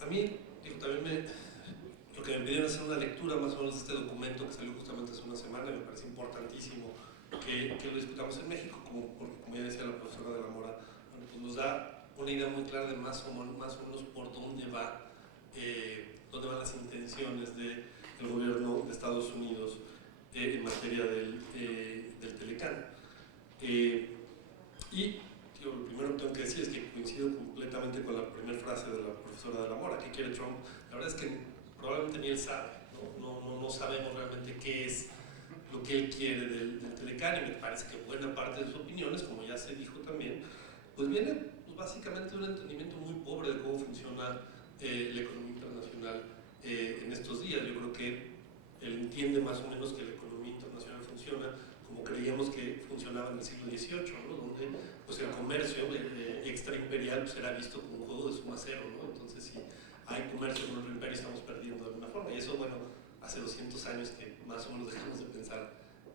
A mí, digo, también lo que me pidieron hacer una lectura más o menos de este documento que salió justamente hace una semana, y me parece importantísimo que lo discutamos en México, porque como ya decía la profesora de la Mora, bueno, pues nos da una idea muy clara de más o menos por dónde van las intenciones del gobierno de Estados Unidos en materia del Telecán. Y lo primero que tengo que decir es que coincido completamente con la primera frase de la profesora de la Mora. ¿Qué quiere Trump? La verdad es que probablemente ni él sabe, no sabemos realmente qué es lo que él quiere del Telecán, y me parece que buena parte de sus opiniones, como ya se dijo también, pues viene pues básicamente de un entendimiento muy pobre de cómo funciona la economía internacional en estos días. Yo creo que él entiende más o menos que la economía internacional funciona como creíamos que funcionaba en el siglo XVIII, ¿no? Donde pues el comercio extraimperial pues, era visto como un juego de suma cero, ¿no? Entonces si hay comercio con otro imperio estamos perdiendo de alguna forma, y eso, bueno, hace 200 años que más o menos dejamos de pensar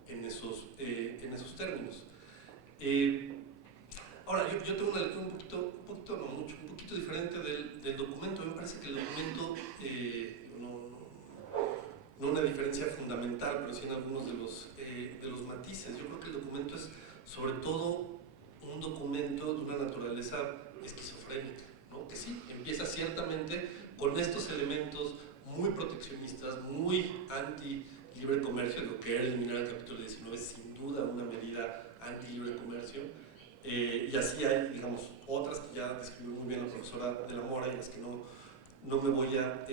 en esos términos. Ahora, yo tengo una lectura un poquito diferente del documento. Me parece que el documento, no una diferencia fundamental, pero sí en algunos de los matices. Yo creo que el documento es sobre todo un documento de una naturaleza esquizofrénica, ¿no? Que sí, empieza ciertamente con estos elementos muy proteccionistas, muy anti-libre comercio. Lo que era eliminar el capítulo 19 es sin duda una medida anti-libre comercio. Y así hay, digamos, otras que ya describió muy bien la profesora de la Mora y en las que no me voy a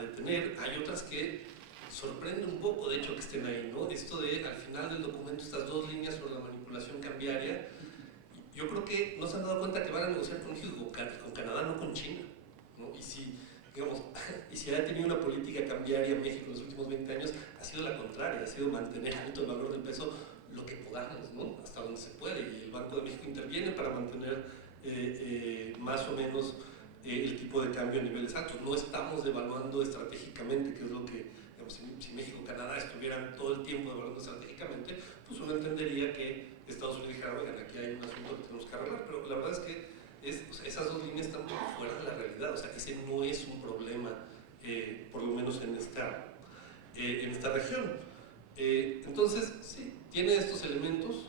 detener. Hay otras que sorprenden un poco, de hecho, que estén ahí, ¿no? Esto de, al final del documento, estas dos líneas sobre la manipulación cambiaria. Yo creo que no se han dado cuenta que van a negociar con México, con Canadá, no con China, ¿no? Y si, digamos, y si ha tenido una política cambiaria en México en los últimos 20 años, ha sido la contraria, ha sido mantener alto el valor del peso lo que podamos, ¿no? Hasta donde se puede, y el Banco de México interviene para mantener más o menos el tipo de cambio a niveles altos. No estamos devaluando estratégicamente, que es lo que, digamos, si México y Canadá estuvieran todo el tiempo devaluando estratégicamente, pues uno entendería que Estados Unidos dijera, oigan, aquí hay un asunto que tenemos que arreglar, pero la verdad es que o sea, esas dos líneas están por fuera de la realidad, o sea, ese no es un problema, por lo menos en esta región. Entonces, sí, tiene estos elementos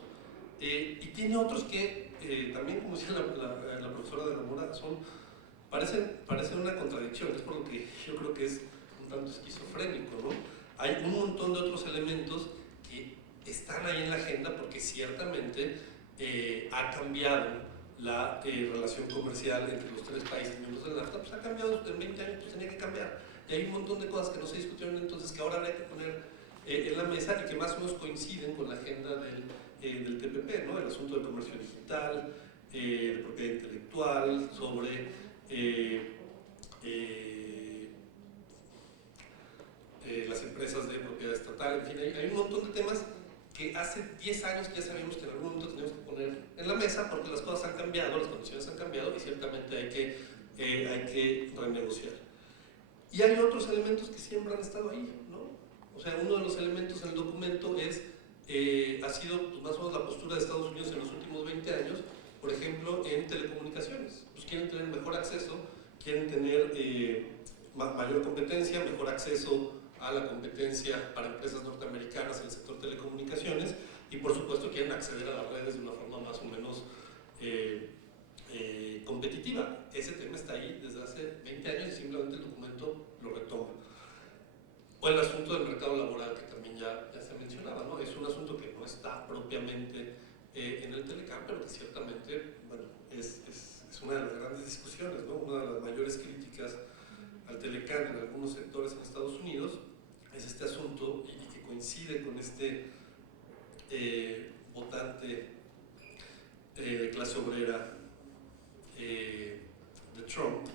y tiene otros que también, como decía la profesora de la Mora, parecen una contradicción, es por lo que yo creo que es un tanto esquizofrénico, ¿no? Hay un montón de otros elementos que están ahí en la agenda porque ciertamente ha cambiado la relación comercial entre los tres países miembros del NAFTA, pues ha cambiado en 20 años, pues tenía que cambiar. Y hay un montón de cosas que no se discutieron entonces que ahora habría que poner en la mesa y que más o menos coinciden con la agenda del TPP, ¿no? El asunto del comercio digital, de propiedad intelectual, sobre las empresas de propiedad estatal, en fin, hay un montón de temas que hace 10 años que ya sabíamos que en algún momento teníamos que poner en la mesa porque las cosas han cambiado, las condiciones han cambiado y ciertamente hay que renegociar. Y hay otros elementos que siempre han estado ahí, ¿no? O sea, uno de los elementos en el documento ha sido pues, más o menos la postura de Estados Unidos en los últimos 20 años, por ejemplo, en telecomunicaciones. Pues quieren tener mejor acceso, quieren tener mayor competencia, mejor acceso a la competencia para empresas norteamericanas en el sector telecomunicaciones y por supuesto quieren acceder a las redes de una forma más o menos competitiva. Ese tema está ahí desde hace 20 años y simplemente el documento lo retoma. O el asunto del mercado laboral, que también ya se mencionaba, ¿no? Es un asunto que no está propiamente en el Telecán, pero que ciertamente, bueno, es una de las grandes discusiones, ¿no? Una de las mayores críticas al Telecán en algunos sectores en Estados Unidos es este asunto, y que coincide con este votante de clase obrera de Trump,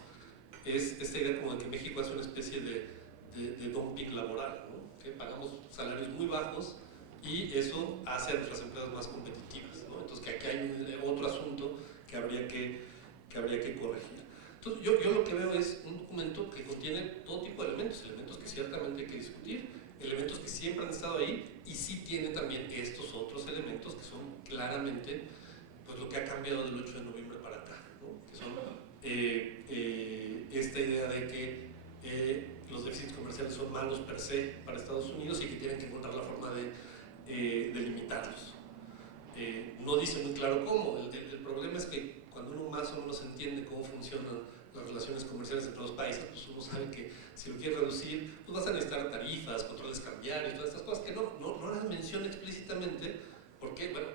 es esta idea como de que México hace una especie de dumping laboral, ¿no? Que pagamos salarios muy bajos y eso hace a nuestras empresas más competitivas, ¿no? Entonces que aquí hay otro asunto que habría que corregir. Entonces yo lo que veo es un documento que contiene todo tipo de elementos que ciertamente hay que discutir, elementos que siempre han estado ahí y sí tiene también estos otros elementos que son claramente pues lo que ha cambiado del 8 de noviembre para acá, ¿no? Que son malos per se para Estados Unidos y que tienen que encontrar la forma de limitarlos. No dice muy claro cómo. El problema es que cuando uno más o menos entiende cómo funcionan las relaciones comerciales entre los países, pues uno sabe que si lo quiere reducir, pues vas a necesitar tarifas, controles cambiarios, todas estas cosas que no las menciona explícitamente, porque, bueno,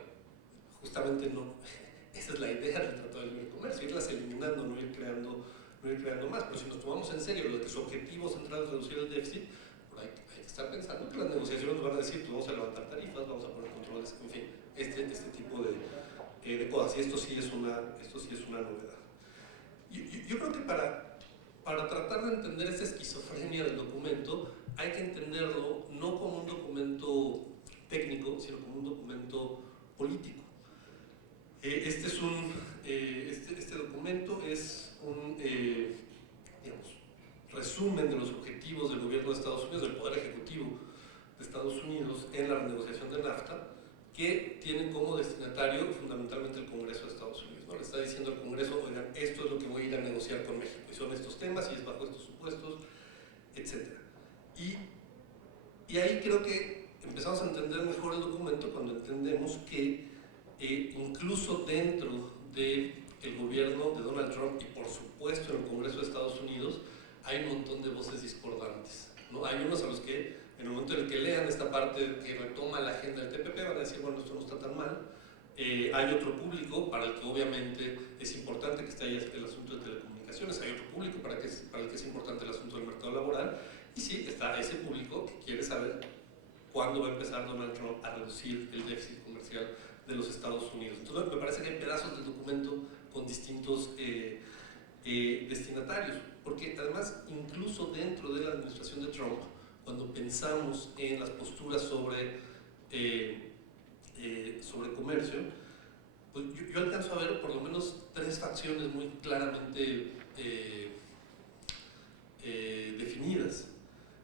justamente no, esa es la idea del Tratado de Libre Comercio, irlas eliminando, no ir creando más. Pero si nos tomamos en serio lo de que su objetivo central es reducir el déficit, por ahí hay que estar pensando que las negociaciones nos van a decir, pues vamos a levantar tarifas, vamos a poner controles, en fin, este tipo de cosas. Y esto sí es una novedad. Yo creo que para tratar de entender esta esquizofrenia del documento, hay que entenderlo no como un documento técnico, sino como un documento político. Este documento es un digamos, resumen de los objetivos del gobierno de Estados Unidos, del Poder Ejecutivo de Estados Unidos en la renegociación de NAFTA, que tienen como destinatario fundamentalmente el Congreso de Estados Unidos, ¿no? Le está diciendo al Congreso, oigan, esto es lo que voy a ir a negociar con México, y son estos temas, y es bajo estos supuestos, etc. Y ahí creo que empezamos a entender mejor el documento cuando entendemos que incluso dentro del gobierno de Donald Trump y por supuesto en el Congreso de Estados Unidos hay un montón de voces discordantes, ¿no? Hay unos a los que en el momento en el que lean esta parte que retoma la agenda del TPP van a decir, bueno, esto no está tan mal. Hay otro público para el que obviamente es importante que esté ahí el asunto de telecomunicaciones, hay otro público para el que es importante el asunto del mercado laboral, y sí, está ese público que quiere saber cuándo va a empezar Donald Trump a reducir el déficit comercial de los Estados Unidos. Entonces me parece que hay pedazos del documento con distintos destinatarios, porque además incluso dentro de la administración de Trump, cuando pensamos en las posturas sobre comercio, pues yo alcanzo a ver por lo menos tres facciones muy claramente definidas.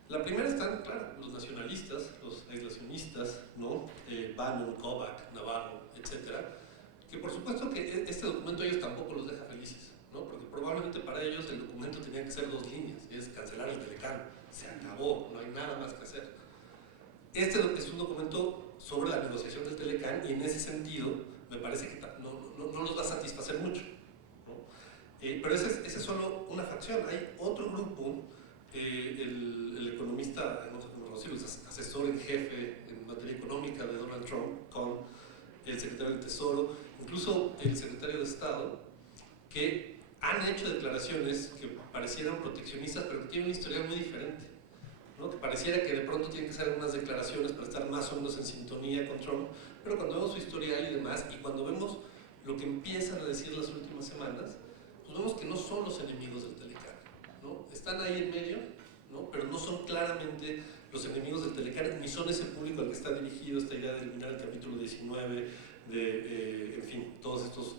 La primera están, claro, los nacionalistas, los aislacionistas, ¿no? Bannon, Kobach, Navarro, etcétera, que por supuesto que este documento a ellos tampoco los deja felices, ¿no? Porque probablemente para ellos el documento tenía que ser 2 líneas, es cancelar el Telecán, se acabó, no hay nada más que hacer. Este es un documento sobre la negociación del Telecán y en ese sentido me parece que no los va a satisfacer mucho, ¿no? Pero esa es solo una facción. Hay otro grupo, el economista, no sé cómo decirlo, asesor en jefe en materia económica de Donald Trump, con el secretario del Tesoro, incluso el secretario de Estado, que han hecho declaraciones que parecieran proteccionistas, pero que tienen una historia muy diferente, ¿no? Que pareciera que de pronto tienen que hacer algunas declaraciones para estar más o menos en sintonía con Trump, pero cuando vemos su historial y demás, y cuando vemos lo que empiezan a decir las últimas semanas, pues vemos que no son los enemigos del Telecán, ¿no? Están ahí en medio, ¿no? Pero no son claramente los enemigos del Telecán, ni son ese público al que está dirigido esta idea de eliminar el capítulo 19, en fin, todos estos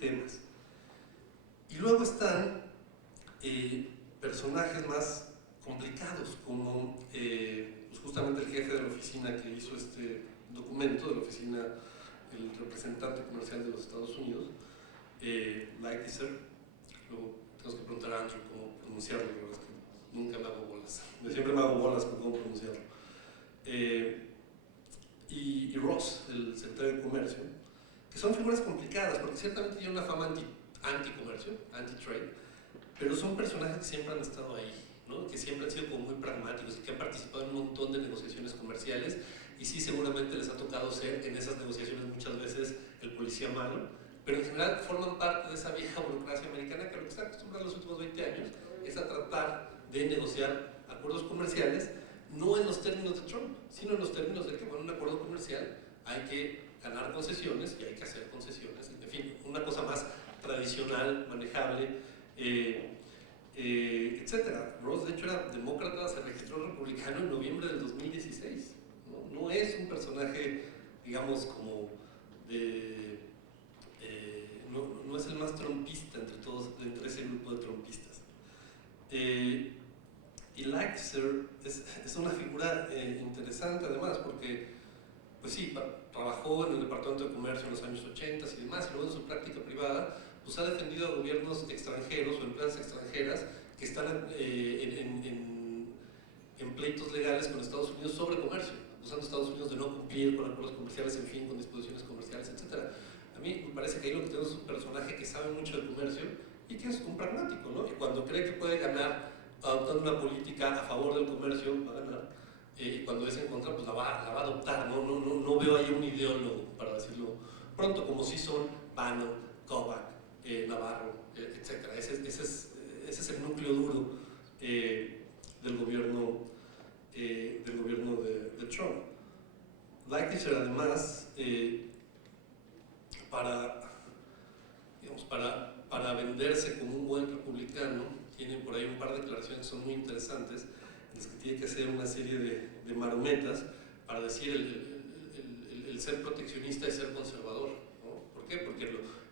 temas. Y luego están personajes más complicados, como pues justamente el jefe de la oficina que hizo este documento, de la oficina, el representante comercial de los Estados Unidos, Lighthizer. Luego tenemos que preguntar a Andrew cómo pronunciarlo, la verdad es que nunca me hago bolas, siempre me hago bolas con cómo pronunciarlo. Y Ross, el secretario de Comercio, que son figuras complicadas, porque ciertamente tienen una fama anti-comercio, anti-trade, pero son personajes que siempre han estado ahí, ¿no? Que siempre han sido como muy pragmáticos y que han participado en un montón de negociaciones comerciales, y sí, seguramente les ha tocado ser en esas negociaciones muchas veces el policía malo, pero en general forman parte de esa vieja burocracia americana que lo que está acostumbrada en los últimos 20 años es a tratar de negociar acuerdos comerciales, no en los términos de Trump, sino en los términos de que, bueno, un acuerdo comercial hay que ganar concesiones y hay que hacer concesiones, en fin, una cosa más tradicional, manejable, etcétera. Ross, de hecho, era demócrata, se registró republicano en noviembre del 2016. No es un personaje, digamos, como no es el más trompista entre ese grupo de trompistas. Y Lighthizer es una figura interesante además, porque pues sí, trabajó en el Departamento de Comercio en los años 80 y demás, y luego en su práctica privada pues ha defendido a gobiernos extranjeros o empresas extranjeras que que están en pleitos legales con Estados Unidos sobre comercio, acusando a Estados Unidos de no cumplir con acuerdos comerciales, en fin, con disposiciones comerciales, etc. A mí me parece que ahí lo que tenemos es un personaje que sabe mucho del comercio y que es un pragmático, ¿no? Y cuando cree que puede ganar adoptando una política a favor del comercio, va a ganar. Y cuando es en contra, pues la va a adoptar, ¿no? No veo ahí un ideólogo, para decirlo pronto, como sí son Bannon, Kovac, Navarro, etc. Ese es el núcleo duro del gobierno de Trump. Leithiser, además, para venderse como un buen republicano, tiene por ahí un par de declaraciones que son muy interesantes, en las que tiene que hacer una serie de marometas para decir el ser proteccionista y ser conservador, ¿no? ¿Por qué? Porque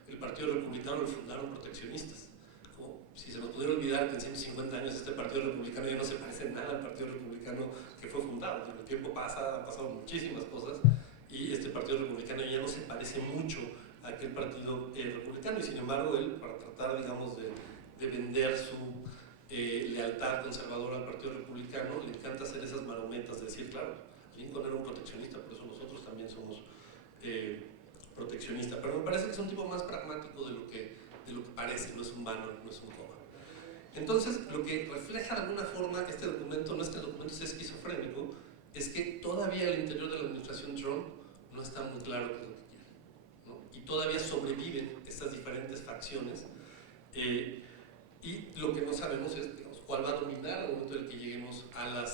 el Partido Republicano lo fundaron proteccionistas. Como si se nos pudiera olvidar que en 150 años este Partido Republicano ya no se parece en nada al Partido Republicano que fue fundado. En el tiempo han pasado muchísimas cosas y este Partido Republicano ya no se parece mucho a aquel Partido Republicano, y sin embargo él, para tratar, digamos, de vender su lealtad conservadora al Partido Republicano, le encanta hacer esas marometas de decir, claro, Lincoln era un proteccionista, por eso nosotros también somos proteccionistas. Pero me parece que es un tipo más pragmático de lo que parece, no es un Bannon, no es un Kovac. Entonces, lo que refleja de alguna forma este documento, no es que el documento sea esquizofrénico, es que todavía al interior de la administración Trump no está muy claro qué es lo que quiere, ¿no? Y todavía sobreviven estas diferentes facciones, y lo que no sabemos es, digamos, cuál va a dominar al momento en el que lleguemos a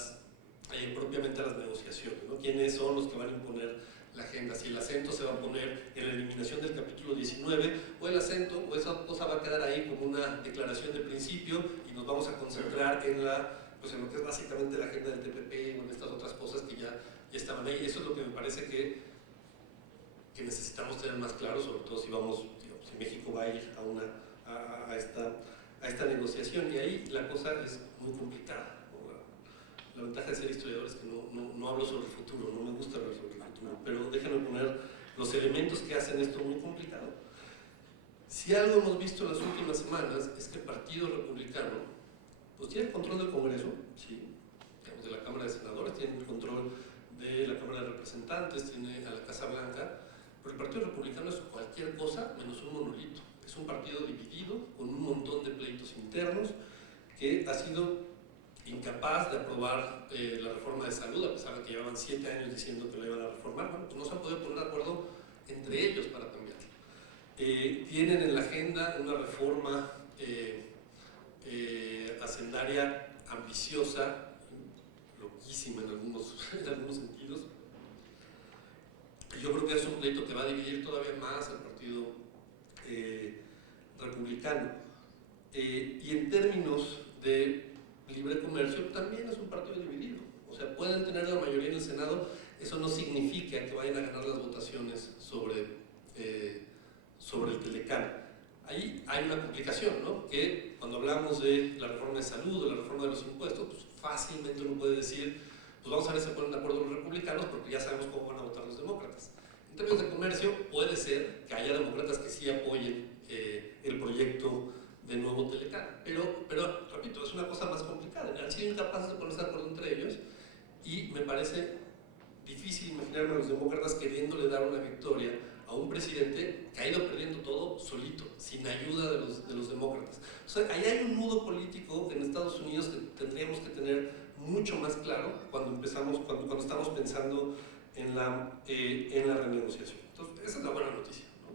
propiamente a las negociaciones, ¿no? ¿Quiénes son los que van a imponer la agenda? Si el acento se va a poner en la eliminación del capítulo 19, o el acento, o esa cosa va a quedar ahí como una declaración de principio y nos vamos a concentrar en lo que es básicamente la agenda del TPP o en estas otras cosas que ya estaban ahí. Eso es lo que me parece que necesitamos tener más claro, sobre todo si si México va a ir a esta negociación, y ahí la cosa es muy complicada. La ventaja de ser historiador es que no hablo sobre el futuro, no me gusta hablar sobre el futuro, pero déjenme poner los elementos que hacen esto muy complicado. Si algo hemos visto en las últimas semanas es que el Partido Republicano pues tiene el control del Congreso, sí, digamos, de la Cámara de Senadores, tiene el control de la Cámara de Representantes, tiene a la Casa Blanca, pero el Partido Republicano es cualquier cosa menos un monolito. Es un partido dividido, con un montón de pleitos internos, que ha sido incapaz de aprobar la reforma de salud, a pesar de que llevaban 7 años diciendo que la iban a reformar. Bueno, pues no se han podido poner de acuerdo entre ellos para cambiarlo. Tienen en la agenda una reforma hacendaria ambiciosa, loquísima en algunos sentidos. Yo creo que es un pleito que va a dividir todavía más al Partido Republicano. Y en términos de libre comercio, también es un partido dividido. O sea, pueden tener la mayoría en el Senado, eso no significa que vayan a ganar las votaciones sobre el Telecán. Ahí hay una complicación, ¿no? Que cuando hablamos de la reforma de salud, de la reforma de los impuestos, pues fácilmente uno puede decir, pues vamos a ver si se ponen de acuerdo los republicanos, porque ya sabemos cómo van a votar los demócratas. En términos de comercio, puede ser que haya demócratas que sí apoyen el proyecto de nuevo Telecán, pero repito, es una cosa más complicada. Han sido incapaces de ponerse de acuerdo entre ellos, y me parece difícil imaginarme a los demócratas queriéndole dar una victoria a un presidente que ha ido perdiendo todo solito, sin ayuda de los demócratas. O sea, ahí hay un nudo político en Estados Unidos que tendríamos que tener mucho más claro cuando estamos pensando en la renegociación. Entonces, esa es la buena noticia, ¿no?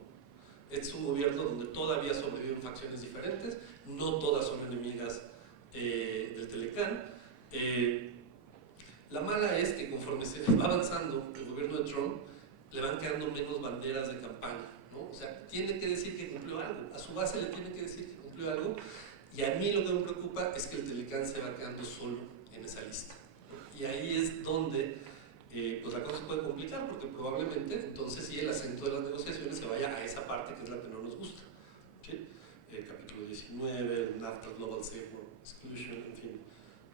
Es un gobierno donde todavía sobreviven facciones diferentes, no todas son enemigas del Telecán. La mala es que conforme se va avanzando el gobierno de Trump, le van quedando menos banderas de campaña, ¿no? O sea, tiene que decir que cumplió algo, a su base le tiene que decir que cumplió algo, y a mí lo que me preocupa es que el Telecán se va quedando solo en esa lista, ¿no? Y ahí es donde pues la cosa se puede complicar, porque probablemente entonces sí el acento de las negociaciones se vaya a esa parte que es la que no nos gusta, ¿sí? El capítulo 19, el NAFTA Global Safe Exclusion, en fin,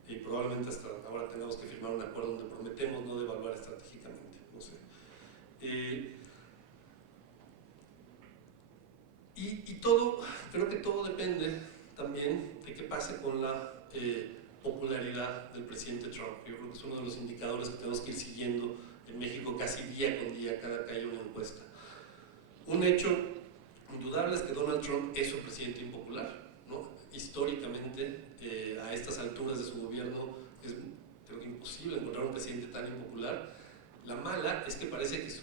y probablemente hasta ahora tengamos que firmar un acuerdo donde prometemos no devaluar estratégicamente, no sé. Y creo que todo depende también de qué pase con la popularidad del presidente Trump. Yo creo que es uno de los indicadores que tenemos que ir siguiendo en México casi día con día, cada que haya una encuesta. Un hecho indudable es que Donald Trump es un presidente impopular, ¿no? Históricamente, a estas alturas de su gobierno, es creo que imposible encontrar un presidente tan impopular. La mala es que parece que es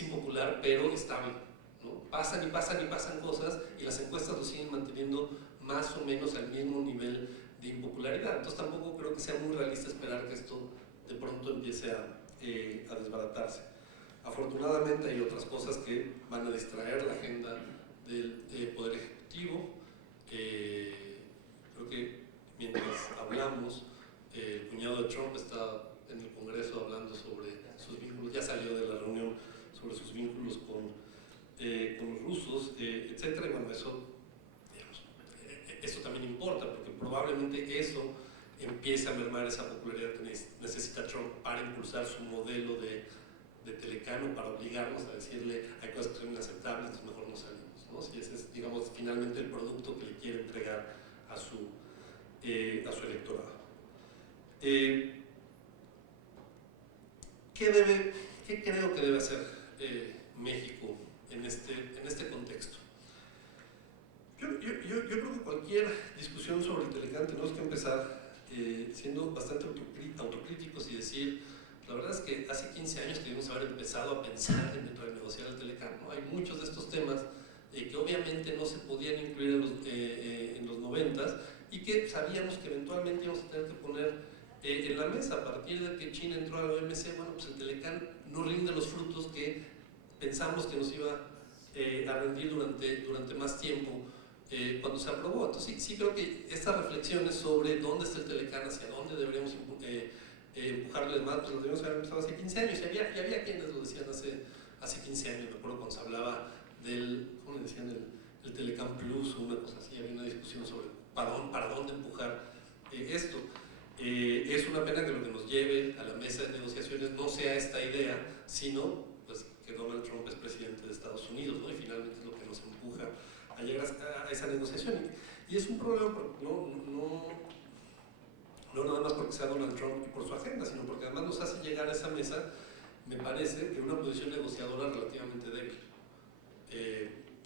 impopular, pero estable, ¿no? Pasan y pasan y pasan cosas y las encuestas lo siguen manteniendo más o menos al mismo nivel de impopularidad. Entonces tampoco creo que sea muy realista esperar que esto de pronto empiece a desbaratarse. Afortunadamente hay otras cosas que van a distraer la agenda del Poder Ejecutivo. Creo que mientras hablamos, el cuñado de Trump está en el Congreso hablando sobre sus vínculos, ya salió de la reunión sobre sus vínculos con los rusos, etc. Y bueno, eso, digamos, eso también importa, porque probablemente eso empieza a mermar esa popularidad que necesita Trump para impulsar su modelo de Telecán, para obligarnos a decirle hay cosas que son inaceptables, entonces mejor no salimos, ¿no? Si ese es, digamos, finalmente el producto que le quiere entregar a su electorado. ¿Qué creo que debe hacer México en este contexto? Yo creo que cualquier discusión sobre el Telecán tenemos que empezar siendo bastante autocríticos y decir, la verdad es que hace 15 años debimos haber empezado a pensar en renegociar el Telecán, ¿no? Hay muchos de estos temas que obviamente no se podían incluir en los 90s y que sabíamos que eventualmente íbamos a tener que poner en la mesa. A partir de que China entró a la OMC, bueno, pues el Telecán no rinde los frutos que pensamos que nos iba a rendir durante más tiempo cuando se aprobó. Entonces sí creo que estas reflexiones sobre dónde está el Telecán, hacia dónde deberíamos empujarlo y demás, pues lo debíamos haber empezado hace 15 años, y había quienes lo decían hace 15 años. Me acuerdo cuando se hablaba ¿cómo le decían? El Telecán Plus o una cosa así, había una discusión sobre para dónde empujar esto. Es una pena que lo que nos lleve a la mesa de negociaciones no sea esta idea, sino pues, que Donald Trump es presidente de Estados Unidos, ¿no? Y finalmente es lo que nos empuja a llegar a esa negociación. Y es un problema porque no nada más porque sea Donald Trump y por su agenda, sino porque además nos hace llegar a esa mesa, me parece, en una posición negociadora relativamente débil.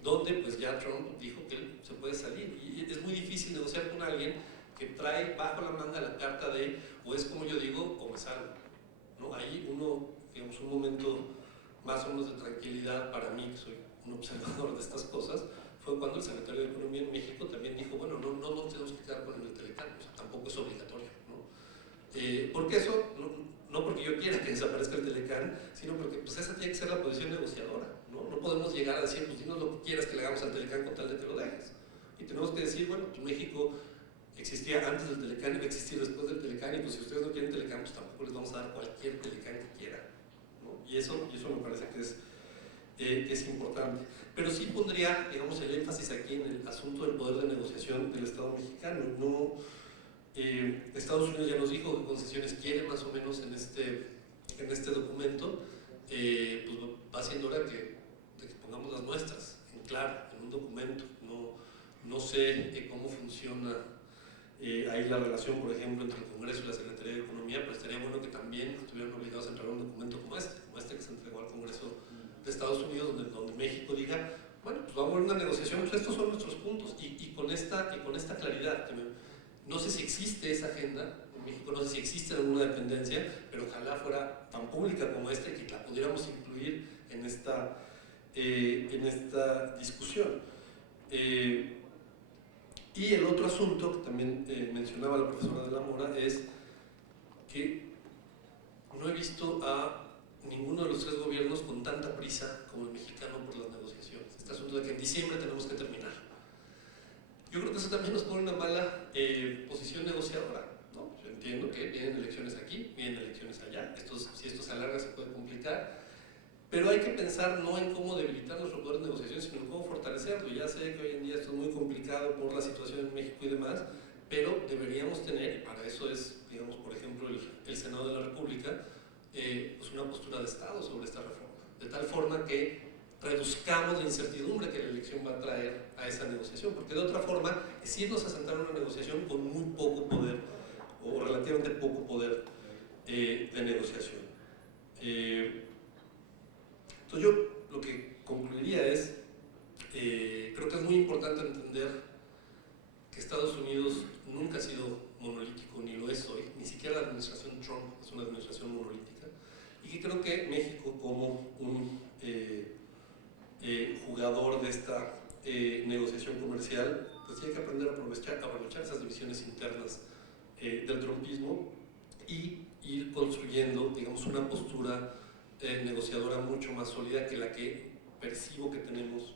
Donde pues ya Trump dijo que él se puede salir, y es muy difícil negociar con alguien que trae bajo la manga la carta de o es como yo digo o me salgo, ¿no? Ahí digamos, un momento más o menos de tranquilidad para mí, que soy un observador de estas cosas, fue cuando el secretario de Economía en México también dijo, bueno, no nos tenemos que quedar con el Telecán, o sea, tampoco es obligatorio, ¿no? Porque eso, no porque yo quiera que desaparezca el Telecán, sino porque pues esa tiene que ser la posición negociadora, ¿no? No podemos llegar a decir, pues dinos lo que quieras que le hagamos al Telecán con tal de que lo dejes. Y tenemos que decir, bueno, pues México existía antes del Telecán y va a existir después del Telecán, y pues si ustedes no quieren Telecán, pues tampoco les vamos a dar cualquier Telecán que quieran, ¿no? Y eso me parece que es importante. Pero sí pondría, digamos, el énfasis aquí en el asunto del poder de negociación del Estado mexicano. Estados Unidos ya nos dijo que concesiones quiere más o menos en este documento, pues va siendo hora de que pongamos las nuestras en claro, en un documento. No sé cómo funciona ahí la relación, por ejemplo, entre el Congreso y la Secretaría de Economía, pero estaría bueno que también estuvieran obligados a entregar un documento como este que se entregó al Congreso de Estados Unidos, donde México diga, bueno, pues vamos a ver una negociación, pues estos son nuestros puntos, y con esta claridad, que no sé si existe esa agenda en México, no sé si existe alguna dependencia, pero ojalá fuera tan pública como esta y que la pudiéramos incluir en esta discusión. Y el otro asunto que también mencionaba la profesora de la Mora es que no he visto a ninguno de los tres gobiernos con tanta prisa como el mexicano por las negociaciones. Este asunto de que en diciembre tenemos que terminar. Yo creo que eso también nos pone una mala posición negociadora, ¿no? Yo entiendo que vienen elecciones aquí, vienen elecciones allá. Si esto se alarga se puede complicar. Pero hay que pensar no en cómo debilitar nuestro poder de negociación, sino en cómo fortalecerlo. Ya sé que hoy en día esto es muy complicado por la situación en México y demás, pero deberíamos tener, y para eso es, digamos, por ejemplo, el Senado de la República, pues una postura de Estado sobre esta reforma. De tal forma que reduzcamos la incertidumbre que la elección va a traer a esa negociación, porque de otra forma es irnos a sentar en una negociación con muy poco poder o relativamente poco poder de negociación. Entonces yo lo que concluiría es, creo que es muy importante entender que Estados Unidos nunca ha sido monolítico, ni lo es hoy, ni siquiera la administración Trump es una administración monolítica, y que creo que México como un jugador de esta negociación comercial, pues tiene que aprender a aprovechar esas divisiones internas del trumpismo y ir construyendo, digamos, una postura negociadora mucho más sólida que la que percibo que tenemos